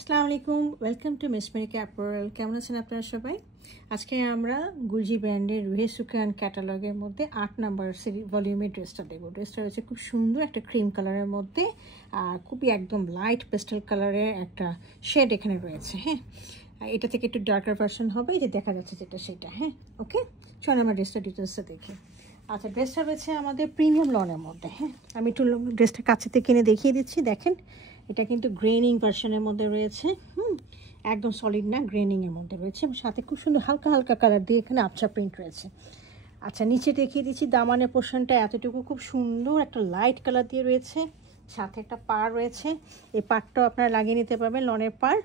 আসসালামু আলাইকুম, welcome to miss মেরিকা apparel. কেমন আছেন আপনারা সবাই? আজকে আমরা গুলজি ব্র্যান্ডের রুহে সুকান ক্যাটালগের মধ্যে 8 নাম্বার ভলিউমের ড্রেসটা দেখবো। ড্রেসটা হচ্ছে খুব সুন্দর একটা ক্রিম কালারের মধ্যে, আর খুবই একদম লাইট পেস্টেল কালারের একটা শেড এখানে রয়েছে। হ্যাঁ, এটা থেকে একটু ডার্কার ভার্সন হবে, এই যে দেখা যাচ্ছে যেটা সেটা। হ্যাঁ, ওকে, চল আমরা ড্রেসটা ডিটেলসটা দেখি। আচ্ছা, ড্রেসটা রয়েছে আমাদের প্রিমিয়াম লনের মধ্যে। হ্যাঁ, আমি একটু ড্রেসটা কাছে থেকে কিনে দেখিয়ে দিচ্ছি। দেখেন, এটা কিন্তু গ্রেনিং ভার্সনের মধ্যে রয়েছে। একদম সলিড না, গ্রেনিংয়ের মধ্যে রয়েছে, এবং সাথে খুব সুন্দর হালকা হালকা কালার দিয়ে এখানে আবছা প্রিন্ট রয়েছে। আচ্ছা, নিচে দেখিয়ে দিচ্ছি দামানের পোর্শনটা এতটুকু খুব সুন্দর একটা লাইট কালার দিয়ে রয়েছে, সাথে একটা পাড় রয়েছে। এই পাড়টাও আপনারা লাগিয়ে নিতে পারবেন, লনের পাড়।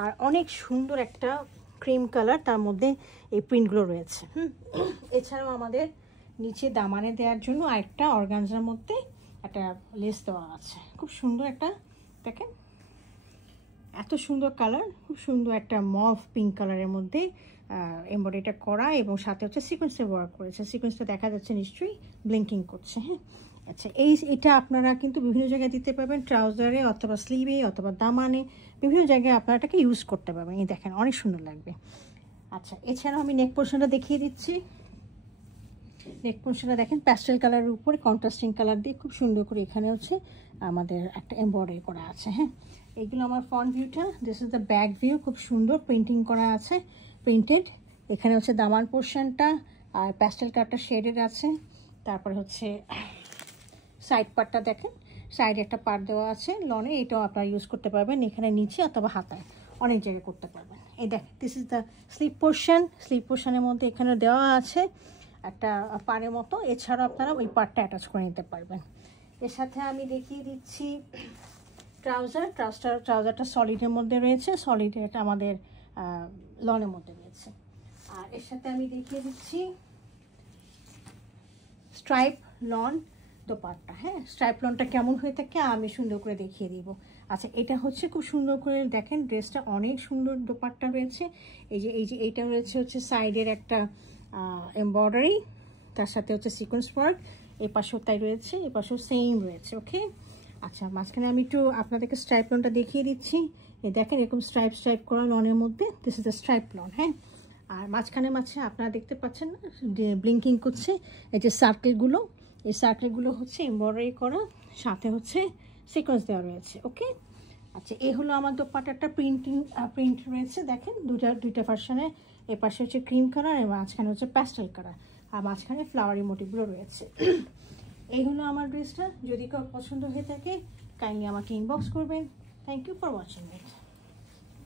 আর অনেক সুন্দর একটা ক্রিম কালার, তার মধ্যে এই প্রিন্টগুলো রয়েছে। এছাড়াও আমাদের নিচে দামানে দেওয়ার জন্য আরেকটা অর্গানজার মধ্যে একটা লেস দেওয়া আছে। খুব সুন্দর একটা, দেখেন এত সুন্দর কালার, খুব সুন্দর একটা মভ পিঙ্ক কালারের মধ্যে এমব্রয়ডারিটা করা, এবং সাথে হচ্ছে সিকোয়েন্সে ওয়ার্ক করেছে। সিকোয়েন্সটা দেখা যাচ্ছে নিশ্চয়ই ব্লিঙ্কিং করছে। হ্যাঁ, আচ্ছা, এটা আপনারা কিন্তু বিভিন্ন জায়গায় দিতে পারবেন, ট্রাউজারে অথবা স্লিভে অথবা দামানে, বিভিন্ন জায়গায় আপনারা এটাকে ইউজ করতে পারবেন। এই দেখেন, অনেক সুন্দর লাগবে। আচ্ছা, এছাড়াও আমি নেক পোর্শনটা দেখিয়ে দিচ্ছি। নেক পোর্শনটা দেখেন প্যাস্টেল কালারের উপরে কন্ট্রাস্টিং কালার দিয়ে খুব সুন্দর করে এখানে হচ্ছে আমাদের একটা এমব্রয়ডারি করা আছে। হ্যাঁ, এইগুলো আমার ফ্রন্ট ভিউটা, this is the back view, খুব সুন্দর প্রিন্টিং করা আছে, প্রিন্টেড। এখানে হচ্ছে দামান পোর্শনটা আর প্যাস্টেল কালারটা শেডেড আছে। তারপরে হচ্ছে সাইড পার্টটা দেখেন, সাইডে একটা পার্ট দেওয়া আছে লনে, এটাও আপনারা ইউজ করতে পারবেন এখানে নিচে অথবা হাতায়, অনেক জায়গায় করতে পারবেন। এই দেখেন, this is the slip portion. Slip পোর্শনের মধ্যে এখানে দেওয়া আছে একটা পাড়ের মতো, এছাড়াও আপনারা ওই পার্টটা অ্যাটাচ করে নিতে পারবেন। এর সাথে আমি দেখিয়ে দিচ্ছি ট্রাউজারটা সলিডের মধ্যে রয়েছে, সলিড এটা আমাদের লনের মধ্যে রয়েছে। আর এর সাথে আমি দেখিয়ে দিচ্ছি স্ট্রাইপ লন দোপাট্টা। হ্যাঁ, স্ট্রাইপ লনটা কেমন হয়ে থাকে আমি সুন্দর করে দেখিয়ে দিব। আচ্ছা, এটা হচ্ছে খুব সুন্দর করে দেখেন, ড্রেসটা অনেক সুন্দর দোপাট্টা রয়েছে। এইটা রয়েছে হচ্ছে সাইডের একটা এমব্রয়ডারি, তার সাথে হচ্ছে সিকোয়েন্স ওয়ার্ক। এই পাশেও তাই রয়েছে, এই পাশেও সেম রয়েছে। ওকে, আচ্ছা, মাঝখানে আমি একটু আপনাদেরকে স্ট্রাইপ লনটা দেখিয়ে দিচ্ছি। এই দেখেন, এরকম স্ট্রাইপ করা লনের মধ্যে, this is the stripe lawn. হ্যাঁ, আর মাঝখানে আপনারা দেখতে পাচ্ছেন না, ব্লিঙ্কিং করছে এই যে সার্কেলগুলো, এই সার্কেলগুলো হচ্ছে এমব্রয়ডারি করা, সাথে হচ্ছে সিকোয়েন্স দেওয়া রয়েছে। ওকে, আচ্ছা, এই হলো আমার দোপাট্টাটা প্রিন্ট রয়েছে। দেখেন, দুইটা ভার্সনে, এ পাশে হচ্ছে ক্রিম কালার এবং মাঝখানে হচ্ছে প্যাস্টেল কালার, আর মাঝখানে ফ্লাওয়ারি মোটিভগুলো রয়েছে। এই হলো আমার ড্রেসটা। যদি কারো পছন্দ হয়ে থাকে কাইন্ডলি আমাকে ইনবক্স করবেন। Thank you for watching it.